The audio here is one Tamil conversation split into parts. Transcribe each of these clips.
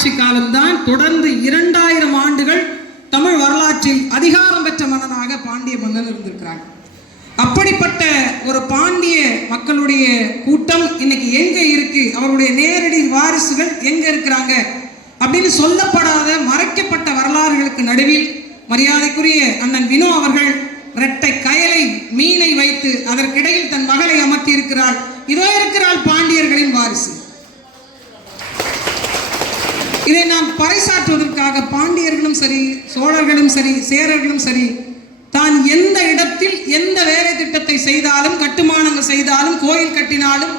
ஆட்சி காலம்தான் தொடர்ந்து 2000 ஆண்டுகள் தமிழ் வரலாற்றில் அதிகாரம் பெற்ற மன்னனாக பாண்டிய மன்னன் இருந்திருக்கிறாங்க. அப்படிப்பட்ட ஒரு பாண்டிய மக்களுடைய கூட்டம் இன்னைக்கு எங்க இருக்கு, அவருடைய நேரடி வாரிசுகள் எங்க இருக்கிறாங்க அப்படின்னு சொல்லப்படாத மறைக்கப்பட்ட வரலாறுகளுக்கு நடுவில் மரியாதைக்குரிய அண்ணன் வினோ அவர்கள் இரட்டை கயலை மீனை வைத்து அதற்கிடையில் தன் மகளை அமர்த்தி இருக்கிறாள். இதோ இருக்கிறாள் பாண்டியர்களின் வாரிசு. இதை நாம் பறைசாற்றுவதற்காக பாண்டியர்களும் சரி, சோழர்களும் சரி, சேரர்களும் சரி, தான் எந்த இடத்தில் எந்த வேலை திட்டத்தை செய்தாலும், கட்டுமானங்கள் செய்தாலும், கோயில் கட்டினாலும்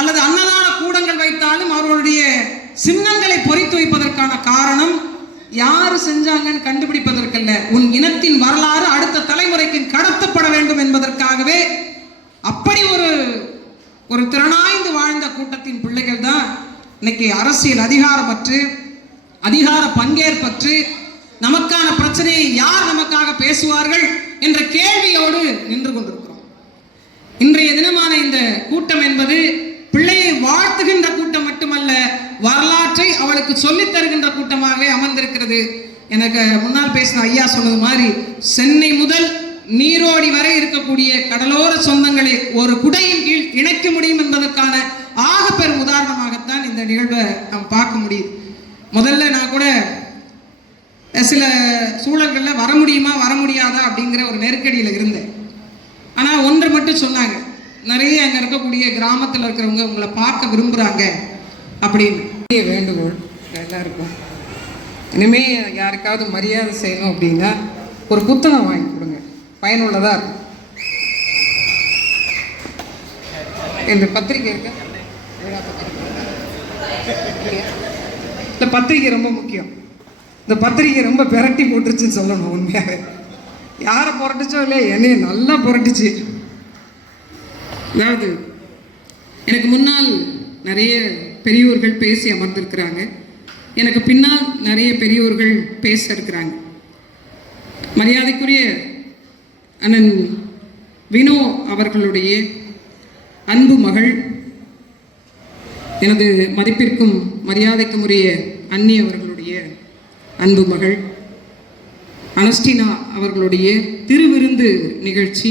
அல்லது அன்னதான கூடங்கள் வைத்தாலும் அவர்களுடைய சின்னங்களை பொறித்து வைப்பதற்கான காரணம் யாரு செஞ்சாங்கன்னு கண்டுபிடிப்பதற்கல்ல, உன் இனத்தின் வரலாறு அடுத்த தலைமுறைக்கு கடத்தப்பட வேண்டும் என்பதற்காகவே. அப்படி ஒரு திறனாய்ந்து வாழ்ந்த கூட்டத்தின் பிள்ளைகள் தான் இன்னைக்கு அரசியல் அதிகாரப்பற்று, அதிகார பங்கேற்பற்று, நமக்கான பிரச்சனையை யார் நமக்காக பேசுவார்கள் என்ற கேள்வியோடு நின்று கொண்டிருக்கிறோம். இன்றைய தினமான இந்த கூட்டம் என்பது பிள்ளையை வாழ்த்துகின்ற கூட்டம் மட்டுமல்ல, வரலாற்றை அவளுக்கு சொல்லித் தருகின்ற கூட்டமாகவே அமர்ந்திருக்கிறது. எனக்கு முன்னால் பேசின ஐயா சொன்னது மாதிரி சென்னை முதல் நீரோடி வரை இருக்கக்கூடிய கடலோர சொந்தங்களை ஒரு குடையின் கீழ் இணைக்க முடியும் என்பதற்கான ஆக பெரும் உதாரணமாகத்தான் இந்த நிகழ்வை நாம் பார்க்க முடியுது. முதல்ல நான் கூட சில சூழல்களில் வர முடியுமா வர முடியாதா அப்படிங்கிற ஒரு நெருக்கடியில் இருந்தேன். ஆனால் ஒன்று மட்டும் சொன்னாங்க, நிறைய அங்கே இருக்கக்கூடிய கிராமத்தில் இருக்கிறவங்க உங்களை பார்க்க விரும்புகிறாங்க அப்படின்னு. வேண்டுகோள் எல்லாருக்கும், இனிமேல் யாருக்காவது மரியாதை செய்யணும் அப்படின்னா ஒரு புத்தகம் வாங்கி கொடுங்க, பயனுள்ளதாக இருக்கும். இந்த பத்திரிக்கை இருக்க இந்த பத்திரிக்கை ரொம்ப முக்கியம். இந்த பத்திரிக்கை ரொம்ப பிரட்டி போட்டுருச்சுன்னு சொல்லணும். உண்மையாக யாரை புரட்டுச்சோ இல்லையா, என்னைய நல்லா புரட்டுச்சு. அதாவது எனக்கு முன்னால் நிறைய பெரியோர்கள் பேசி அமர்ந்திருக்கிறாங்க, எனக்கு பின்னால் நிறைய பெரியோர்கள் பேச இருக்கிறாங்க. மரியாதைக்குரிய அண்ணன் வினோ அவர்களுடைய அன்பு மகள், எனது மதிப்பிற்கும் மரியாதைக்கும் உரிய அன்னி அவர்களுடைய அன்பு மகள் அனஸ்டினா அவர்களுடைய திருவிருந்து நிகழ்ச்சி